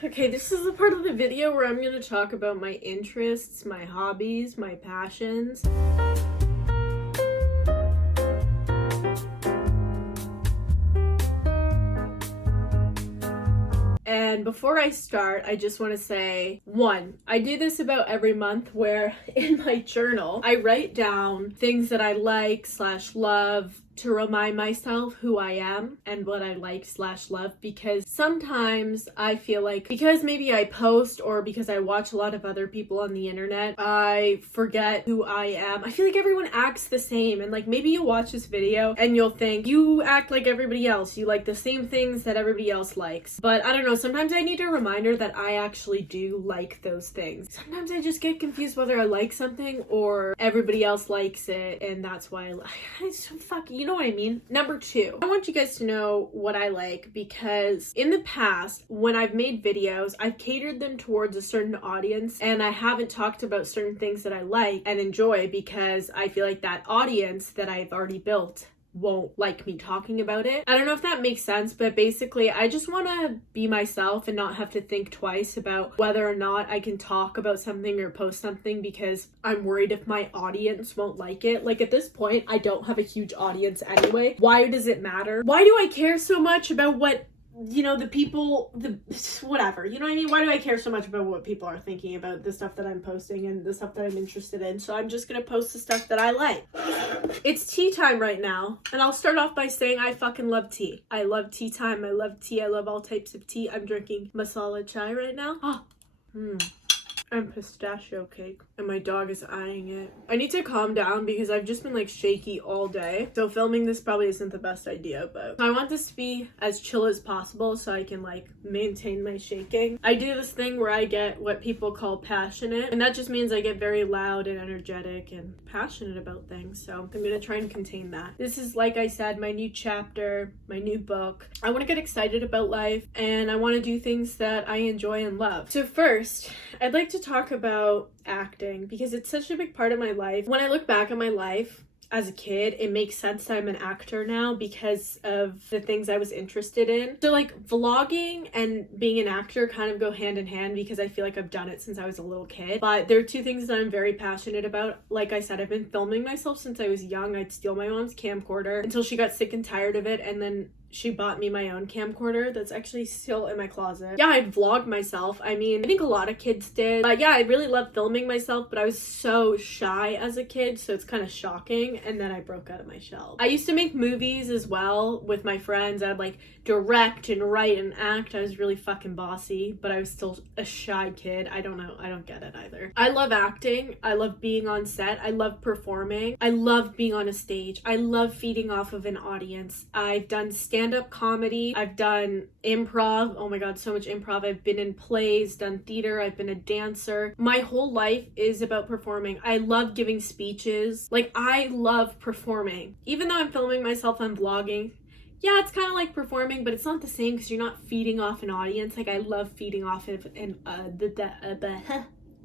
Okay, this is the part of the video where I'm going to talk about my interests, my hobbies, my passions. And before I start, I just want to say, one, I do this about every month where in my journal, I write down things that I like / love to remind myself who I am and what I like / love, because sometimes I feel like because maybe I post or because I watch a lot of other people on the internet, I forget who I am. I feel like everyone acts the same, and like maybe you watch this video and you'll think you act like everybody else. You like the same things that everybody else likes. But I don't know, sometimes I need a reminder that I actually do like those things. Sometimes I just get confused whether I like something or everybody else likes it, and that's why you know what I mean? Number two, I want you guys to know what I like, because in the past, when I've made videos, I've catered them towards a certain audience, and I haven't talked about certain things that I like and enjoy because I feel like that audience that I've already built won't like me talking about it. I don't know if that makes sense, but basically I just want to be myself and not have to think twice about whether or not I can talk about something or post something because I'm worried if my audience won't like it. Like at this point, I don't have a huge audience anyway. Why does it matter? Why do I care so much about what whatever, you know what I mean? Why do I care so much about what people are thinking about the stuff that I'm posting and the stuff that I'm interested in? So I'm just gonna post the stuff that I like. It's tea time right now, and I'll start off by saying I fucking love tea. I love tea time. I love tea. I love all types of tea. I'm drinking masala chai right now. And pistachio cake, and my dog is eyeing it. I need to calm down because I've just been like shaky all day, so filming this probably isn't the best idea, but I want this to be as chill as possible so I can like maintain my shaking. I do this thing where I get what people call passionate, and that just means I get very loud and energetic and passionate about things, so I'm gonna try and contain that. This is, like I said, my new chapter, my new book. I want to get excited about life, and I want to do things that I enjoy and love. So first, I'd like to talk about acting because it's such a big part of my life. When I look back at my life as a kid, it makes sense that I'm an actor now because of the things I was interested in. So like vlogging and being an actor kind of go hand in hand because I feel like I've done it since I was a little kid. But there are two things that I'm very passionate about. Like I said, I've been filming myself since I was young. I'd steal my mom's camcorder until she got sick and tired of it, and then she bought me my own camcorder that's actually still in my closet. Yeah, I'd vlog myself. I mean, I think a lot of kids did. But yeah, I really loved filming myself, but I was so shy as a kid, so it's kind of shocking. And then I broke out of my shell. I used to make movies as well with my friends. I'd like direct and write and act. I was really fucking bossy, but I was still a shy kid. I don't know. I don't get it either. I love acting. I love being on set. I love performing. I love being on a stage. I love feeding off of an audience. I've done stand-up comedy. I've done improv. Oh my god, so much improv. I've been in plays, done theater. I've been a dancer. My whole life is about performing. I love giving speeches. Like, I love performing. Even though I'm filming myself on vlogging, yeah, it's kind of like performing, but it's not the same because you're not feeding off an audience. Like, I love feeding off of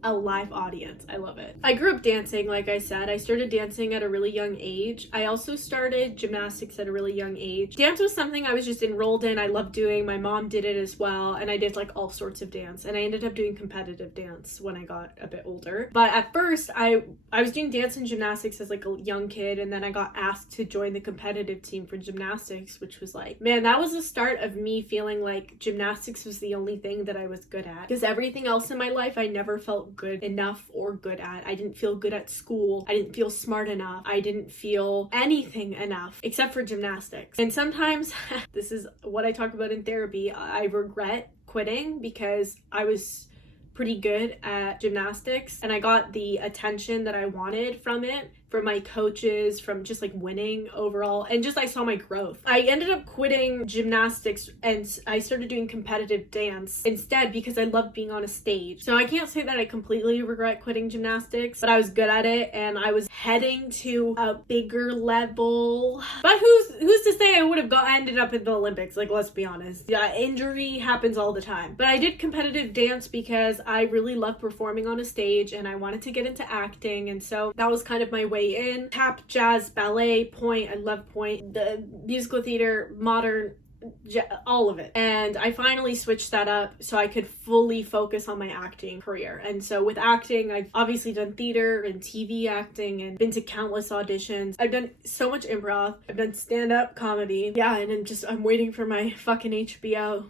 a live audience. I love it. I grew up dancing, like I said. I started dancing at a really young age. I also started gymnastics at a really young age. Dance was something I was just enrolled in. I loved doing. My mom did it as well, and I did like all sorts of dance, and I ended up doing competitive dance when I got a bit older. But at first, I was doing dance and gymnastics as like a young kid, and then I got asked to join the competitive team for gymnastics, which was like, man, that was the start of me feeling like gymnastics was the only thing that I was good at, because everything else in my life I never felt good enough or good at. I didn't feel good at school. I didn't feel smart enough. I didn't feel anything enough except for gymnastics. And sometimes, this is what I talk about in therapy, I regret quitting because I was pretty good at gymnastics and I got the attention that I wanted from it, from my coaches, from just like winning overall, and just I saw my growth. I ended up quitting gymnastics and I started doing competitive dance instead because I loved being on a stage. So I can't say that I completely regret quitting gymnastics, but I was good at it and I was heading to a bigger level. But who's to say I would have ended up in the Olympics? Like, let's be honest. Yeah, injury happens all the time. But I did competitive dance because I really love performing on a stage and I wanted to get into acting, and so that was kind of my way in. Tap, jazz, ballet, point. I love point. The musical theater, modern, all of it. And I finally switched that up so I could fully focus on my acting career. And so with acting, I've obviously done theater and TV acting and been to countless auditions. I've done so much improv. I've done stand-up comedy. Yeah, and I'm waiting for my fucking HBO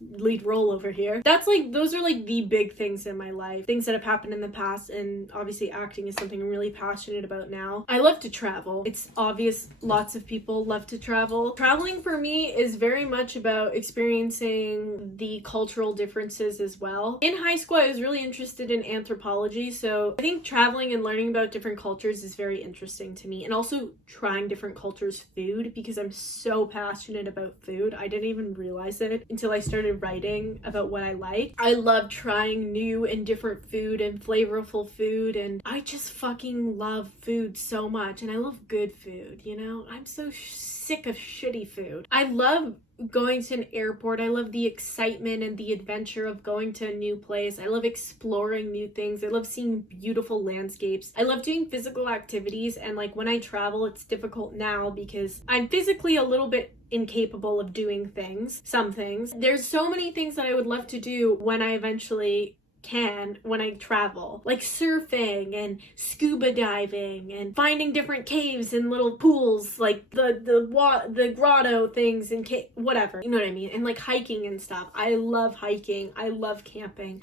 lead role over here. Those are like the big things in my life, things that have happened in the past, and obviously acting is something I'm really passionate about now. I love to travel. It's obvious lots of people love to travel. Traveling for me is very much about experiencing the cultural differences as well. In high school, I was really interested in anthropology, so I think traveling and learning about different cultures is very interesting to me, and also trying different cultures' food, because I'm so passionate about food. I didn't even realize it until I started writing about what I like. I love trying new and different food and flavorful food, and I just fucking love food so much, and I love good food, you know? I'm so sick of shitty food. I love going to an airport. I love the excitement and the adventure of going to a new place. I love exploring new things. I love seeing beautiful landscapes. I love doing physical activities, and like when I travel, it's difficult now because I'm physically a little bit incapable of doing some things. There's so many things that I would love to do when I eventually when I travel, like surfing and scuba diving and finding different caves and little pools, like the grotto things and whatever, you know what I mean, and like hiking and stuff. I love hiking. I love camping.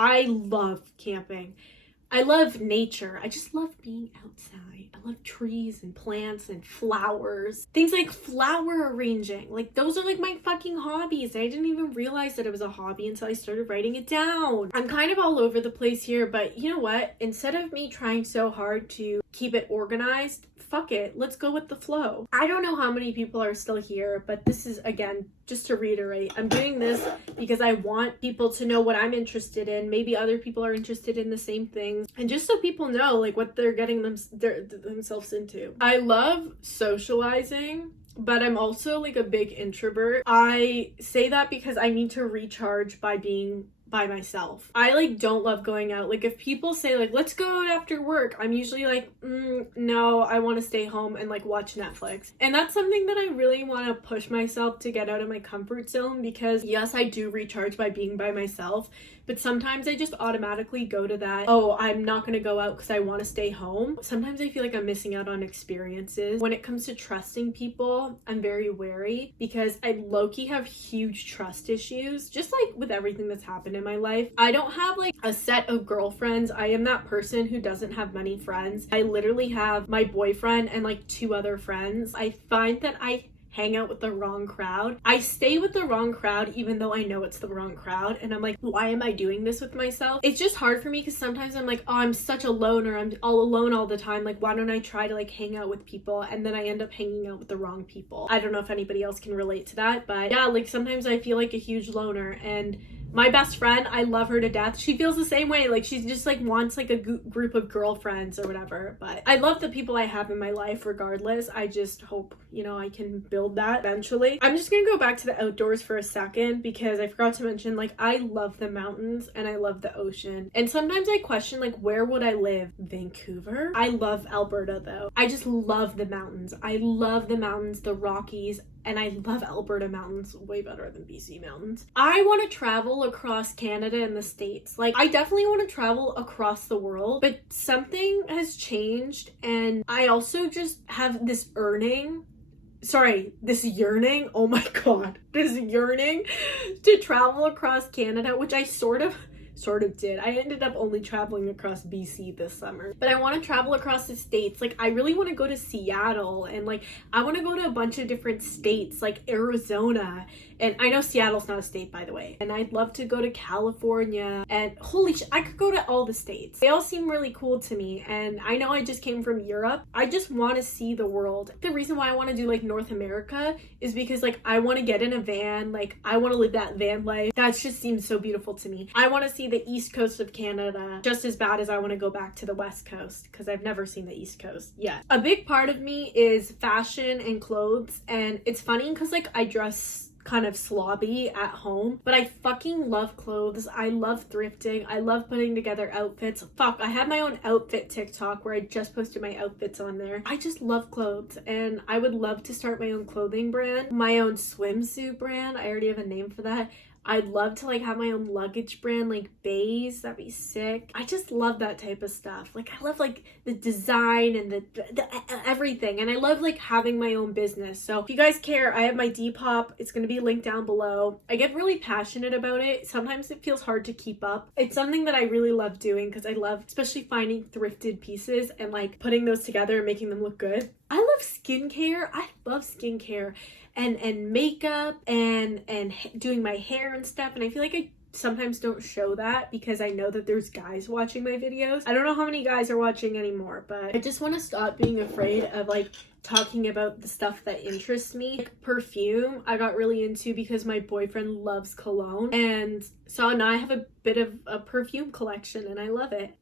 I love nature. I just love being outside. I love trees and plants and flowers. Things like flower arranging. Like, those are like my fucking hobbies. I didn't even realize that it was a hobby until I started writing it down. I'm kind of all over the place here, but you know what? Instead of me trying so hard to keep it organized, fuck it. Let's go with the flow. I don't know how many people are still here, but this is, again, just to reiterate, I'm doing this because I want people to know what I'm interested in. Maybe other people are interested in the same things. And just so people know, like, what they're getting themselves into. I love socializing, but I'm also like a big introvert. I say that because I need to recharge by being by myself. I like don't love going out. Like, if people say like, let's go out after work, I'm usually like, no, I want to stay home and like watch Netflix. And that's something that I really want to push myself to get out of my comfort zone, because yes, I do recharge by being by myself, but sometimes I just automatically go to that, oh, I'm not going to go out because I want to stay home. Sometimes I feel like I'm missing out on experiences. When it comes to trusting people, I'm very wary because I low-key have huge trust issues, just like with everything that's happened in my life. I don't have like a set of girlfriends. I am that person who doesn't have many friends. I literally have my boyfriend and like 2 other friends. I find that I hang out with the wrong crowd. I stay with the wrong crowd even though I know it's the wrong crowd, and I'm like, why am I doing this with myself? It's just hard for me because sometimes I'm like, oh, I'm such a loner, I'm all alone all the time, like why don't I try to like hang out with people, and then I end up hanging out with the wrong people. I don't know if anybody else can relate to that, but yeah, like sometimes I feel like a huge loner. And my best friend, I love her to death. She feels the same way. Like, she's just like wants like a group of girlfriends or whatever. But I love the people I have in my life regardless. I just hope, you know, I can build that eventually. I'm just gonna go back to the outdoors for a second because I forgot to mention, like, I love the mountains and I love the ocean. And sometimes I question, like, where would I live? Vancouver? I love Alberta though. I just love the mountains. I love the mountains, the Rockies. And I love Alberta mountains way better than BC mountains. I want to travel across Canada and the States. Like, I definitely want to travel across the world, but something has changed, and I also just have this yearning, oh my god, this yearning to travel across Canada, which I sort of did. I ended up only traveling across BC this summer, but I want to travel across the states. Like, I really want to go to Seattle, and like I want to go to a bunch of different states like Arizona, and I know Seattle's not a state, by the way, and I'd love to go to California, and holy shit, I could go to all the states. They all seem really cool to me, and I know I just came from Europe. I just want to see the world. The reason why I want to do like North America is because like I want to get in a van, like I want to live that van life. That just seems so beautiful to me. I want to see the east coast of Canada just as bad as I want to go back to the west coast, because I've never seen the east coast yet. A big part of me is fashion and clothes, and it's funny because like I dress kind of slobby at home, but I fucking love clothes. I love thrifting. I love putting together outfits. Fuck, I have my own outfit TikTok where I just posted my outfits on there. I just love clothes, and I would love to start my own clothing brand, my own swimsuit brand. I already have a name for that. I'd love to like have my own luggage brand, like Bays. That'd be sick. I just love that type of stuff. Like I love like the design and the everything, and I love like having my own business. So if you guys care, I have my Depop. It's going to be linked down below. I get really passionate about it. Sometimes it feels hard to keep up. It's something that I really love doing because I love especially finding thrifted pieces and like putting those together and making them look good. I love skincare. I love skincare. And makeup and doing my hair and stuff, and I feel like I sometimes don't show that because I know that there's guys watching my videos. I don't know how many guys are watching anymore, but I just want to stop being afraid of like talking about the stuff that interests me. Like perfume, I got really into because my boyfriend loves cologne, and so now I have a bit of a perfume collection and I love it.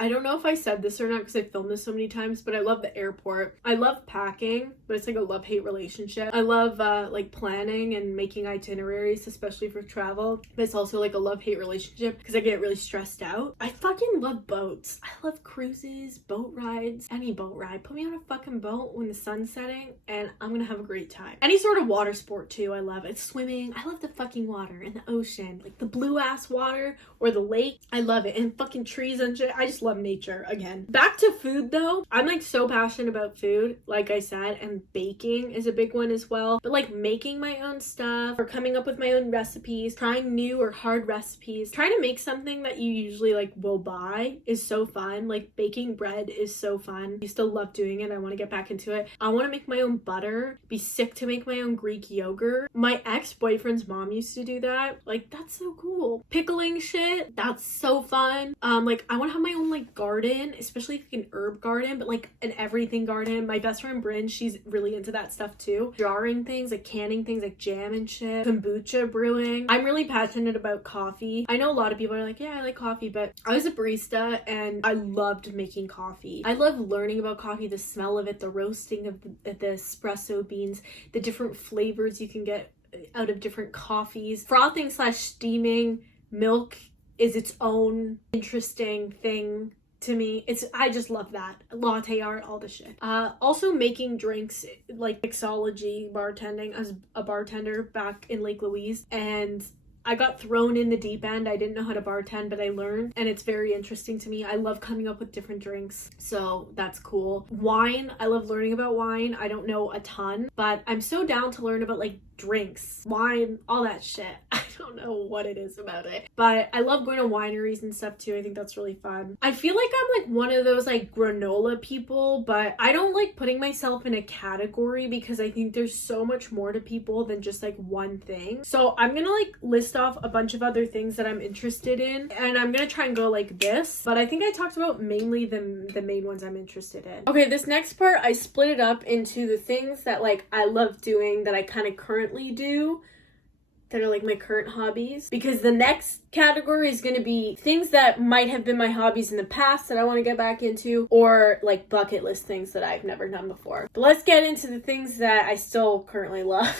I don't know if I said this or not because I filmed this so many times, but I love the airport. I love packing, but it's like a love-hate relationship. I love like planning and making itineraries, especially for travel, but it's also like a love-hate relationship because I get really stressed out. I fucking love boats. I love cruises, boat rides, any boat ride. Put me on a fucking boat when the sun's setting and I'm gonna have a great time. Any sort of water sport too, I love it. Swimming, I love the fucking water and the ocean, like the blue ass water or the lake. I love it. And fucking trees and shit. I just love nature again. Back to food though. I'm like so passionate about food, like I said, and baking is a big one as well. But like making my own stuff or coming up with my own recipes, trying new or hard recipes, trying to make something that you usually like will buy is so fun. Like baking bread is so fun. I still love doing it. I want to get back into it. I want to make my own butter. Be sick to make my own Greek yogurt. My ex-boyfriend's mom used to do that. Like that's so cool. Pickling shit, that's so fun. Like I want to have my own like garden, especially like an herb garden, but like an everything garden. My best friend Bryn, she's really into that stuff too. Jarring things, like canning things, like jam and shit. Kombucha brewing. I'm really passionate about coffee. I know a lot of people are like, yeah, I like coffee, but I was a barista and I loved making coffee. I love learning about coffee, the smell of it, the roasting of the espresso beans, the different flavors you can get out of different coffees. Frothing / steaming milk is its own interesting thing to me. I just love that. Latte art, all the shit. Also making drinks, like mixology, bartending. I was a bartender back in Lake Louise and I got thrown in the deep end. I didn't know how to bartend, but I learned and it's very interesting to me. I love coming up with different drinks, so that's cool. Wine, I love learning about wine. I don't know a ton, but I'm so down to learn about like drinks, wine, all that shit. I don't know what it is about it, but I love going to wineries and stuff too. I think that's really fun. I feel like I'm like one of those like granola people, but I don't like putting myself in a category because I think there's so much more to people than just like one thing. So I'm gonna like list off a bunch of other things that I'm interested in, and I'm gonna try and go like this, but I think I talked about mainly the main ones I'm interested in. Okay, this next part I split it up into the things that like I love doing that I kind of currently do that are like my current hobbies, because the next category is going to be things that might have been my hobbies in the past that I want to get back into, or like bucket list things that I've never done before. But let's get into the things that I still currently love.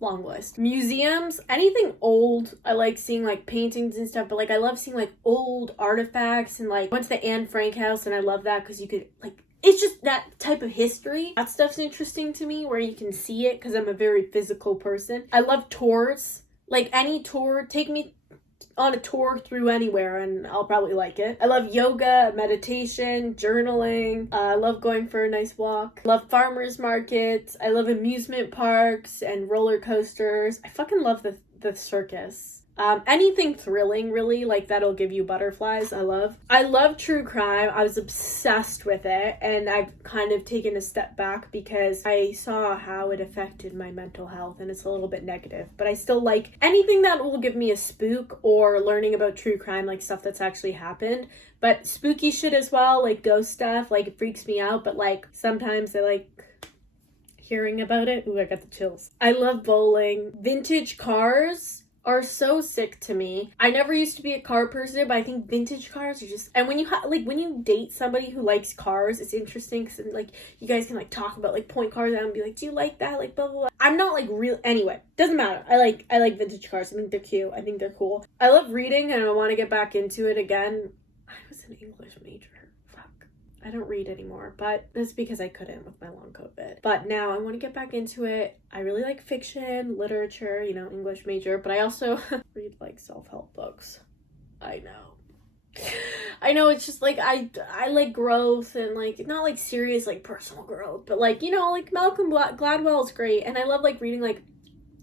Long list. Museums, anything old. I like seeing like paintings and stuff, but like I love seeing like old artifacts, and like went to the Anne Frank house and I love that because you could like, it's just that type of history. That stuff's interesting to me where you can see it because I'm a very physical person. I love tours. Like any tour, take me on a tour through anywhere and I'll probably like it. I love yoga, meditation, journaling. I love going for a nice walk. I love farmers markets. I love amusement parks and roller coasters. I fucking love the circus. Anything thrilling, really, like that'll give you butterflies. I love true crime. I was obsessed with it, and I've kind of taken a step back because I saw how it affected my mental health, and it's a little bit negative. But I still like anything that will give me a spook, or learning about true crime, like stuff that's actually happened. But spooky shit as well, like ghost stuff, like it freaks me out, but like sometimes I like hearing about it. Ooh, I got the chills. I love bowling. Vintage cars are so sick to me. I never used to be a car person, but I think vintage cars are just, and when you when you date somebody who likes cars, it's interesting because like you guys can like talk about like point cars and be like, do you like that, like blah blah blah. I'm not like real, anyway, doesn't matter. I like vintage cars. I think they're cute. I think they're cool. I love reading and I want to get back into it again. I was an English major. I don't read anymore, but that's because I couldn't with my long COVID. But now I want to get back into it. I really like fiction, literature, you know, English major, but I also read like self-help books. I know it's just like I like growth and like not like serious like personal growth, but like, you know, like Malcolm Gladwell is great, and I love like reading like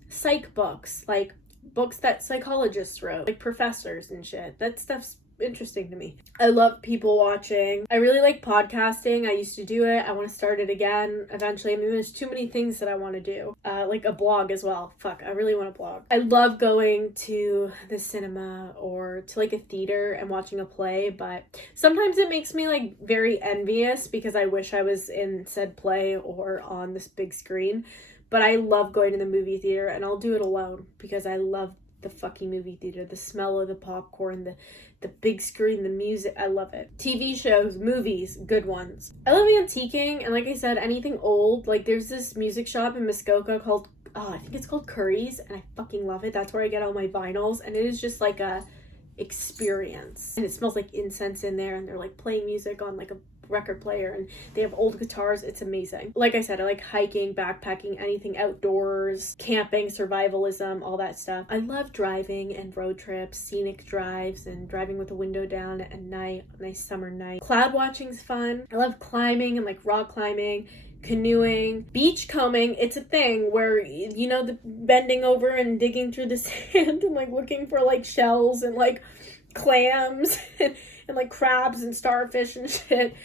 psych books, like books that psychologists wrote, like professors and shit. That stuff's interesting to me. I love people watching. I really like podcasting. I used to do it. I want to start it again eventually. I mean, there's too many things that I want to do. Like a blog as well. Fuck, I really want to blog. I love going to the cinema or to like a theater and watching a play, but sometimes it makes me like very envious because I wish I was in said play or on this big screen. But I love going to the movie theater, and I'll do it alone because I love the fucking movie theater, the smell of the popcorn, the big screen, the music. I love it. TV shows, movies, good ones. I love antiquing, and like I said, anything old. Like there's this music shop in Muskoka called, I think it's called Curry's, and I fucking love it. That's where I get all my vinyls, and it is just like a experience. And it smells like incense in there, and they're like playing music on like a record player, and they have old guitars. It's amazing. Like I said, I like hiking, backpacking, anything outdoors, camping, survivalism, all that stuff. I love driving and road trips, scenic drives, and driving with the window down at night, nice summer night. Cloud watching's fun. I love climbing and like rock climbing, canoeing, beach combing. It's a thing where, you know, the bending over and digging through the sand and like looking for like shells and like clams and like crabs and starfish and shit.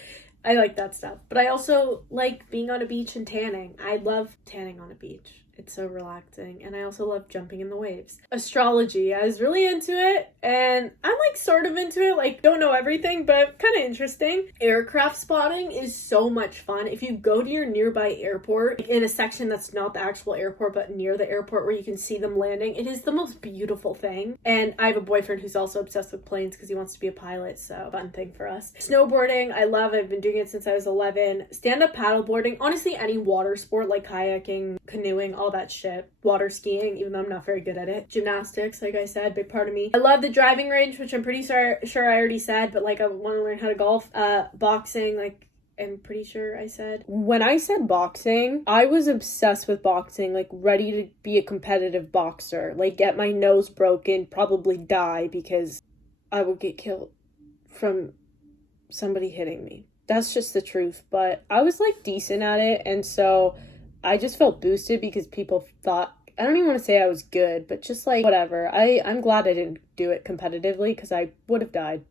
I like that stuff. But I also like being on a beach and tanning. I love tanning on a beach. It's so relaxing. And I also love jumping in the waves. Astrology, I was really into it. And I'm like sort of into it. Like don't know everything, but kind of interesting. Aircraft spotting is so much fun. If you go to your nearby airport, like in a section that's not the actual airport, but near the airport where you can see them landing, it is the most beautiful thing. And I have a boyfriend who's also obsessed with planes because he wants to be a pilot. So fun thing for us. Snowboarding, I love. I've been doing it since I was 11. Stand-up paddleboarding. Honestly, any water sport like kayaking, canoeing, all that shit. Water skiing, even though I'm not very good at it. Gymnastics, like I said, big part of me. I love the driving range, which I'm pretty sure I already said, but like I want to learn how to golf. Boxing, like I'm pretty sure I said. When I said boxing, I was obsessed with boxing, like ready to be a competitive boxer, like get my nose broken, probably die because I would get killed from somebody hitting me. That's just the truth, but I was like decent at it, and so I just felt boosted because people thought, I don't even want to say I was good, but just like whatever. I'm glad I didn't do it competitively because I would have died,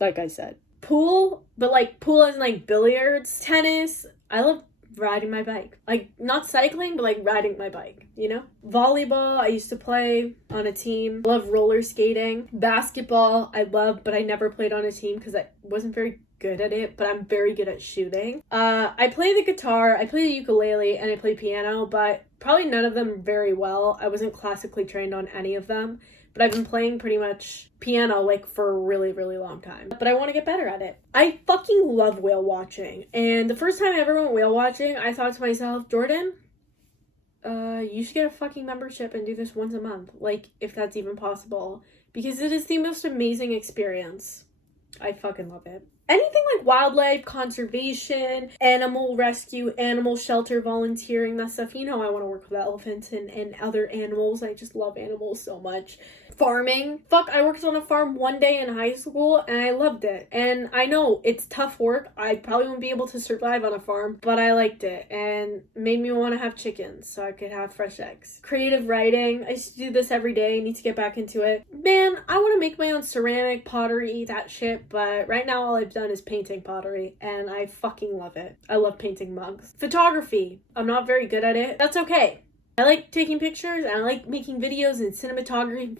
like I said. Pool, but like pool as in like billiards, tennis. I love riding my bike. Like not cycling, but like riding my bike, you know? Volleyball, I used to play on a team. Love roller skating. Basketball, I love, but I never played on a team because I wasn't very good at it, but I'm very good at shooting. I play the guitar, I play the ukulele, and I play piano, but probably none of them very well. I wasn't classically trained on any of them, but I've been playing pretty much piano like for a really, really long time. But I want to get better at it. I fucking love whale watching, and the first time I ever went whale watching, I thought to myself, Jordan, you should get a fucking membership and do this once a month, like if that's even possible, because it is the most amazing experience. I fucking love it. Anything like wildlife conservation, animal rescue, animal shelter volunteering, that stuff. You know I want to work with elephants and other animals. I just love animals so much. Farming. Fuck, I worked on a farm one day in high school and I loved it. And I know it's tough work. I probably won't be able to survive on a farm, but I liked it and made me want to have chickens so I could have fresh eggs. Creative writing. I used to do this every day. I need to get back into it. Man, I want to make my own ceramic, pottery, that shit, but right now all I've done is painting pottery and I fucking love it. I love painting mugs. Photography. I'm not very good at it. That's okay. I like taking pictures, and I like making videos and cinematography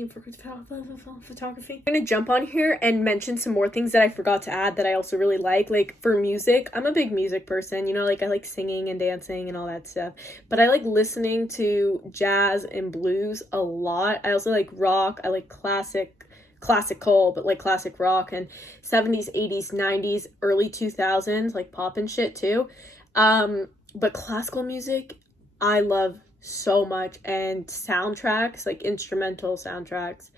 and photography. I'm gonna jump on here and mention some more things that I forgot to add that I also really like. Like, for music, I'm a big music person, you know, like I like singing and dancing and all that stuff. But I like listening to jazz and blues a lot. I also like rock. I like classical, but like classic rock, and 70s, 80s, 90s, early 2000s, like pop and shit too. But classical music, I love so much, and soundtracks, like instrumental soundtracks,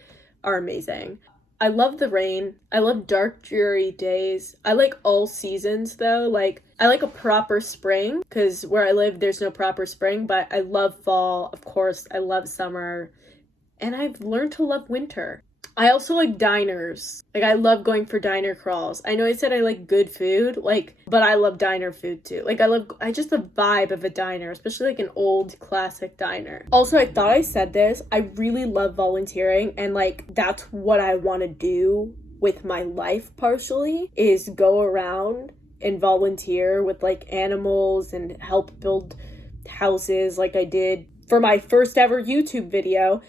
are amazing. I love the rain. I love dark, dreary days. I like all seasons, though. Like, I like a proper spring, because where I live, there's no proper spring, but I love fall, of course. I love summer, and I've learned to love winter. I also like diners. Like, I love going for diner crawls. I know I said I like good food, like, but I love diner food too. Like, I just the vibe of a diner, especially like an old classic diner. Also, I thought I said this, I really love volunteering, and like, that's what I want to do with my life partially, is go around and volunteer with like animals and help build houses like I did for my first ever YouTube video.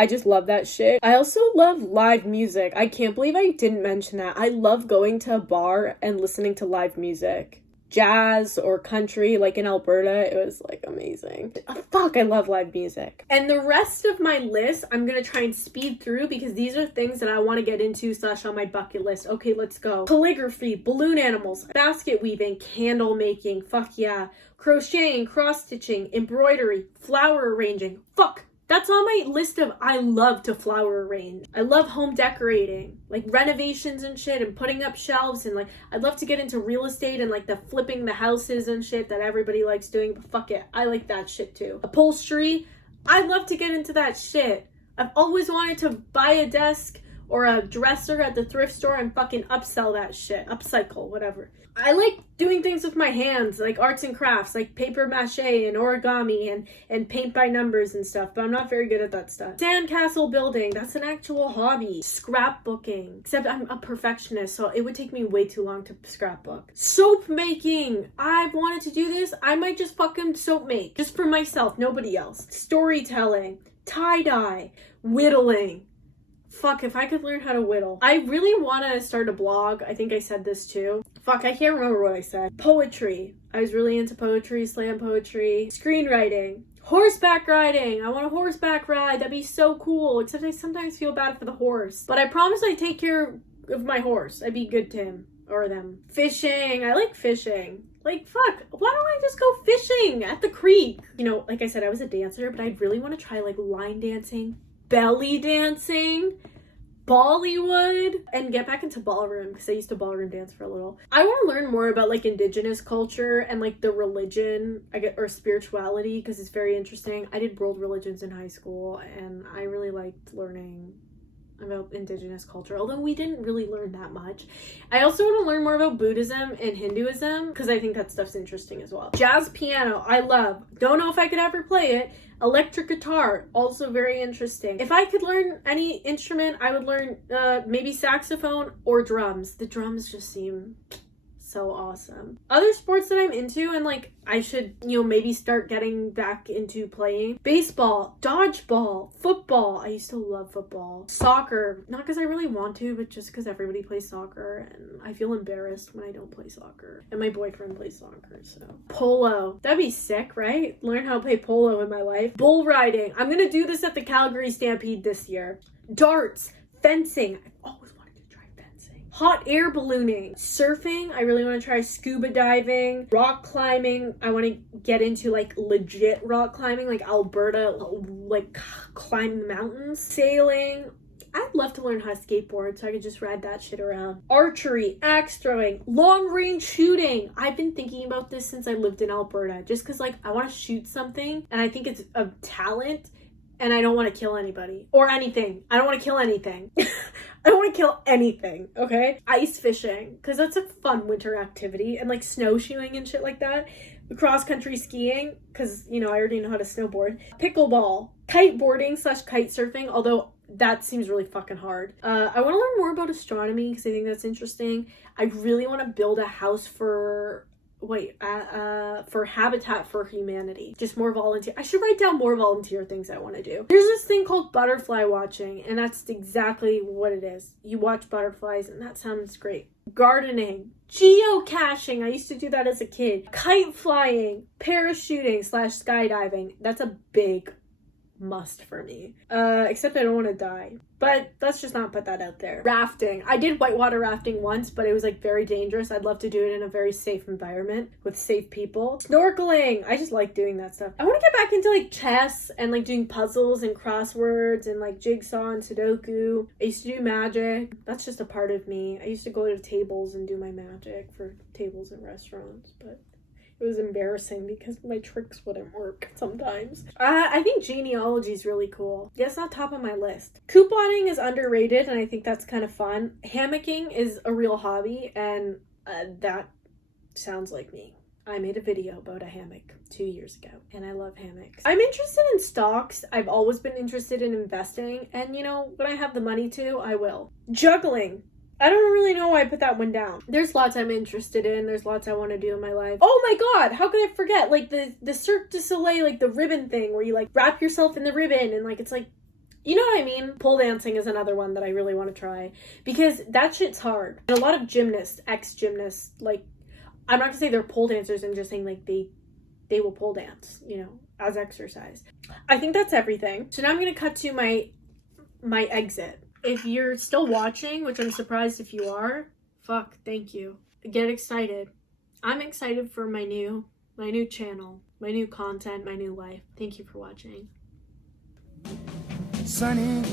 I just love that shit. I also love live music. I can't believe I didn't mention that. I love going to a bar and listening to live music. Jazz or country, like in Alberta, it was like amazing. Fuck, I love live music. And the rest of my list, I'm gonna try and speed through because these are things that I want to get into / on my bucket list. Okay, let's go. Calligraphy, balloon animals, basket weaving, candle making, fuck yeah. Crocheting, cross stitching, embroidery, flower arranging, fuck. That's on my list of I love to flower arrange. I love home decorating, like renovations and shit, and putting up shelves, and like I'd love to get into real estate and like the flipping the houses and shit that everybody likes doing, but fuck it, I like that shit too. Upholstery, I'd love to get into that shit. I've always wanted to buy a desk or a dresser at the thrift store and fucking upsell that shit, upcycle, whatever. I like doing things with my hands, like arts and crafts, like paper mache and origami and paint by numbers and stuff, but I'm not very good at that stuff. Sandcastle building, that's an actual hobby. Scrapbooking, except I'm a perfectionist, so it would take me way too long to scrapbook. Soap making, I've wanted to do this. I might just fucking soap make, just for myself, nobody else. Storytelling, tie-dye, whittling. Fuck, if I could learn how to whittle. I really want to start a blog. I think I said this too. Fuck, I can't remember what I said. Poetry. I was really into poetry, slam poetry. Screenwriting. Horseback riding. I want a horseback ride. That'd be so cool. Except I sometimes feel bad for the horse. But I promise I'd take care of my horse. I'd be good to him. Or them. Fishing. I like fishing. Like, fuck, why don't I just go fishing at the creek? You know, like I said, I was a dancer, but I really want to try like line dancing, belly dancing, Bollywood, and get back into ballroom because I used to ballroom dance for a little. I want to learn more about like indigenous culture and like the religion, or spirituality, because it's very interesting. I did world religions in high school and I really liked learning about indigenous culture, although we didn't really learn that much. I also want to learn more about Buddhism and Hinduism because I think that stuff's interesting as well. Jazz piano, I love. Don't know if I could ever play it. Electric guitar, also very interesting. If I could learn any instrument, I would learn maybe saxophone or drums. The drums just seem so awesome. Other sports that I'm into and like I should, you know, maybe start getting back into playing. Baseball, dodgeball, football. I used to love football. Soccer, not because I really want to, but just because everybody plays soccer and I feel embarrassed when I don't play soccer. And my boyfriend plays soccer, so. Polo, that'd be sick, right? Learn how to play polo in my life. Bull riding, I'm gonna do this at the Calgary Stampede this year. Darts, fencing, I've always wanted to try fencing. Hot air ballooning, surfing, I really want to try scuba diving, rock climbing, I want to get into like legit rock climbing, like Alberta, like climbing mountains, sailing. I'd love to learn how to skateboard so I could just ride that shit around. Archery, axe throwing, long range shooting. I've been thinking about this since I lived in Alberta, just because like I want to shoot something and I think it's a talent and I don't want to kill anybody or anything. I don't want to kill anything. I don't want to kill anything, okay? Ice fishing, because that's a fun winter activity, and like snowshoeing and shit like that. Cross country skiing, because, you know, I already know how to snowboard. Pickleball, kiteboarding / kite surfing, although that seems really fucking hard. I want to learn more about astronomy because I think that's interesting. I really want to build a house for for Habitat for Humanity. Just more volunteer. I should write down more volunteer things I want to do. There's this thing called butterfly watching, and that's exactly what it is. You watch butterflies, and that sounds great. Gardening, geocaching. I used to do that as a kid. Kite flying, parachuting / skydiving. That's a big must for me. Except I don't want to die. But let's just not put that out there. Rafting. I did whitewater rafting once, but it was like very dangerous. I'd love to do it in a very safe environment with safe people. Snorkeling. I just like doing that stuff. I want to get back into like chess and like doing puzzles and crosswords and like jigsaw and Sudoku. I used to do magic. That's just a part of me. I used to go to tables and do my magic for tables in restaurants, but it was embarrassing because my tricks wouldn't work sometimes. I think genealogy is really cool. Yeah, it's not top of my list. Couponing is underrated, and I think that's kind of fun. Hammocking is a real hobby, and that sounds like me. I made a video about a hammock 2 years ago, and I love hammocks. I'm interested in stocks. I've always been interested in investing, and you know, when I have the money to, I will. Juggling. I don't really know why I put that one down. There's lots I'm interested in. There's lots I want to do in my life. Oh my god, how could I forget? Like the Cirque du Soleil, like the ribbon thing where you like wrap yourself in the ribbon and like it's like, you know what I mean? Pole dancing is another one that I really want to try because that shit's hard. And a lot of gymnasts, ex-gymnasts, like, I'm not gonna say they're pole dancers, I'm just saying like they will pole dance, you know, as exercise. I think that's everything. So now I'm gonna cut to my exit. If you're still watching, which I'm surprised if you are, fuck, thank you. Get excited. I'm excited for my new channel, my new content, my new life. Thank you for watching. Sunny,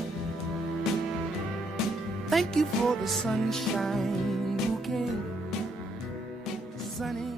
thank you for the sunshine bouquet. Sunny.